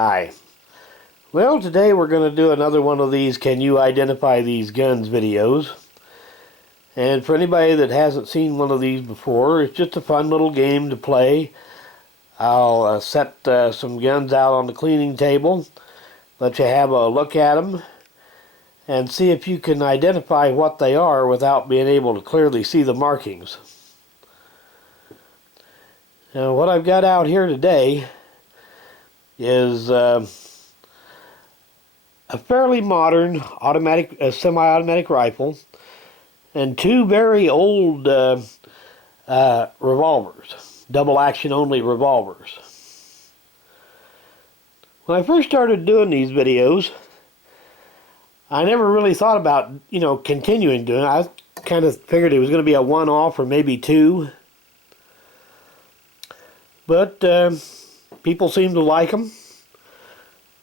Hi. Well, today we're going to do another one of these Can You Identify These Guns videos. And for anybody that hasn't seen one of these before, it's just a fun little game to play. I'll set some guns out on the cleaning table, let you have a look at them, and see if you can identify what they are without being able to clearly see the markings. Now, what I've got out here today is a fairly modern semi-automatic rifle and two very old revolvers, double action only revolvers. When I first started doing these videos, I never really thought about, continuing doing it. I kind of figured it was going to be a one-off or maybe two. But people seem to like them.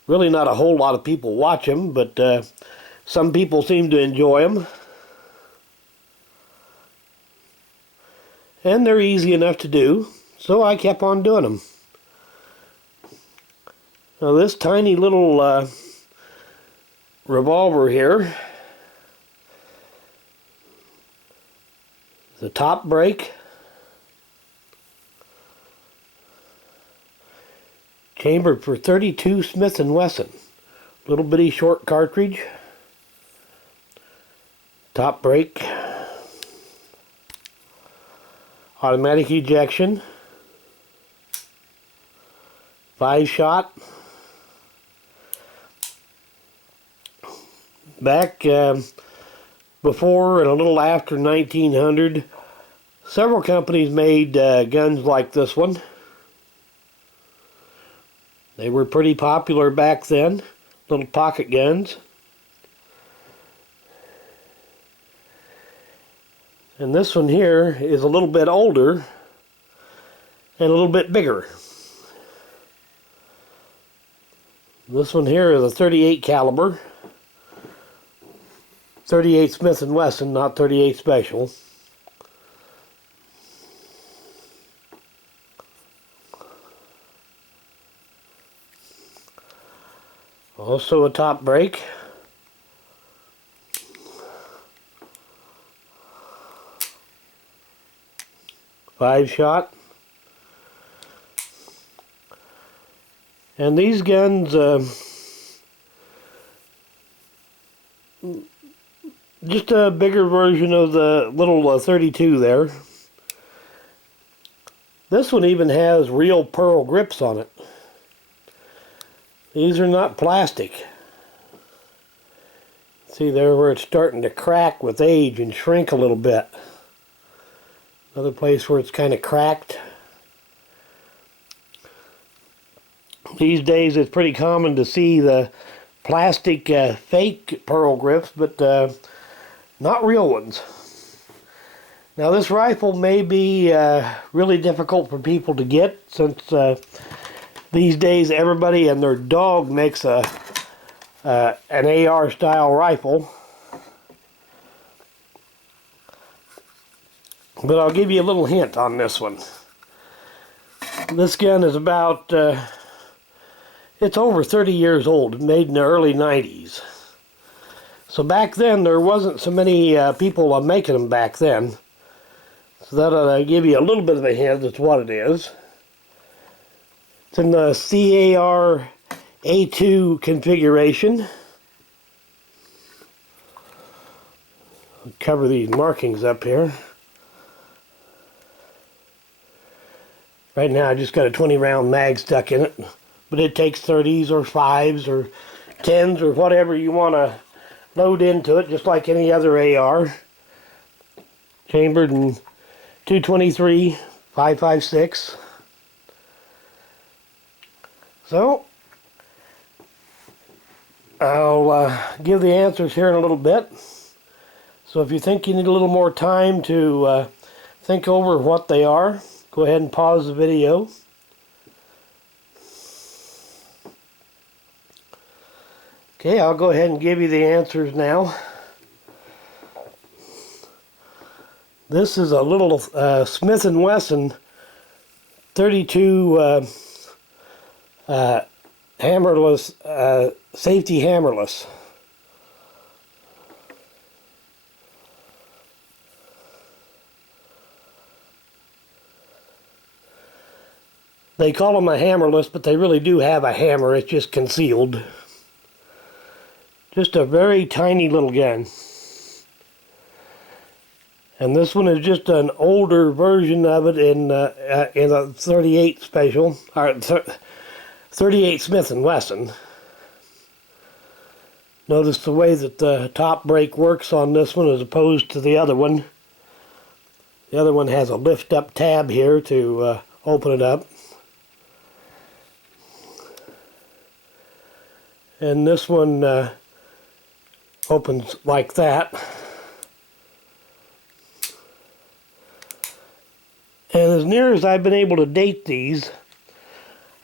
Really not a whole lot of people watch them, but some people seem to enjoy them. And they're easy enough to do, so I kept on doing them. Now this tiny little revolver here, the top break, chambered for 32 Smith & Wesson, little bitty short cartridge, top break, automatic ejection, 5-shot. Back before and a little after 1900, several companies made guns like this one. They were pretty popular back then, little pocket guns. And this one here is a little bit older and a little bit bigger. This one here is a 38 caliber, 38 Smith & Wesson, not 38 Special. Also a top break. Five-shot. And these guns, just a bigger version of the little 32 there. This one even has real pearl grips on it. These are not plastic. See there where it's starting to crack with age and shrink a little bit. Another place where it's kind of cracked. These days it's pretty common to see the plastic fake pearl grips, but not real ones. Now this rifle may be really difficult for people to get, since these days everybody and their dog makes an AR style rifle. But I'll give you a little hint on this one. This gun is about, it's over 30 years old, made in the early 90s. So back then there wasn't so many people making them back then. So that'll give you a little bit of a hint as to what it is. It's in the CAR A2 configuration. I'll cover these markings up here. Right now I just got a 20 round mag stuck in it, but it takes 30s or 5s or 10s or whatever you want to load into it, just like any other AR. Chambered in 223 5.56. So I'll give the answers here in a little bit. So if you think you need a little more time to think over what they are, go ahead and pause the video. Okay, I'll go ahead and give you the answers now. This is a little Smith & Wesson 32 hammerless, safety hammerless. They call them a hammerless, but they really do have a hammer. It's just concealed. Just a very tiny little gun. And this one is just an older version of it in a 38 special, or 38 Smith & Wesson. Notice the way that the top brake works on this one as opposed to the other one. The other one has a lift-up tab here to open it up. And this one opens like that. And as near as I've been able to date these,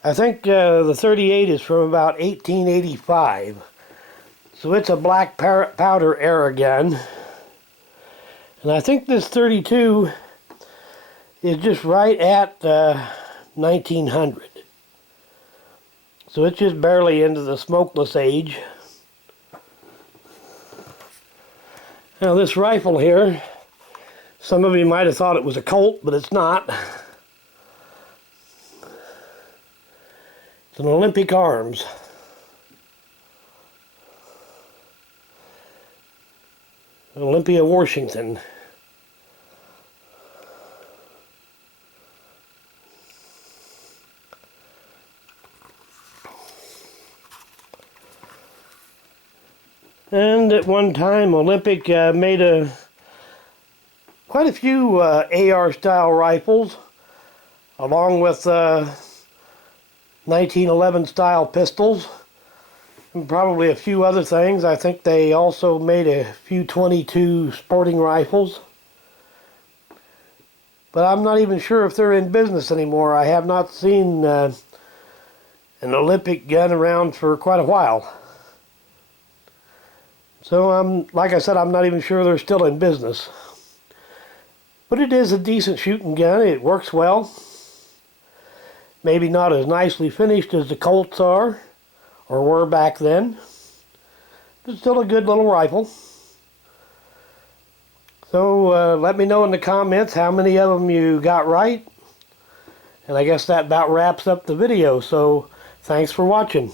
I think the 38 is from about 1885. So it's a black powder era gun. And I think this 32 is just right at 1900. So it's just barely into the smokeless age. Now this rifle here, some of you might have thought it was a Colt, but it's not. It's an Olympic Arms. Olympia, Washington. And at one time, Olympic made quite a few AR-style rifles, along with 1911 style pistols, and probably a few other things. I think they also made a few 22 sporting rifles. But I'm not even sure if they're in business anymore. I have not seen an Olympic gun around for quite a while. So like I said, I'm not even sure they're still in business. But it is a decent shooting gun. It works well. Maybe not as nicely finished as the Colts are, or were back then. But still a good little rifle. So let me know in the comments how many of them you got right. And I guess that about wraps up the video. So thanks for watching.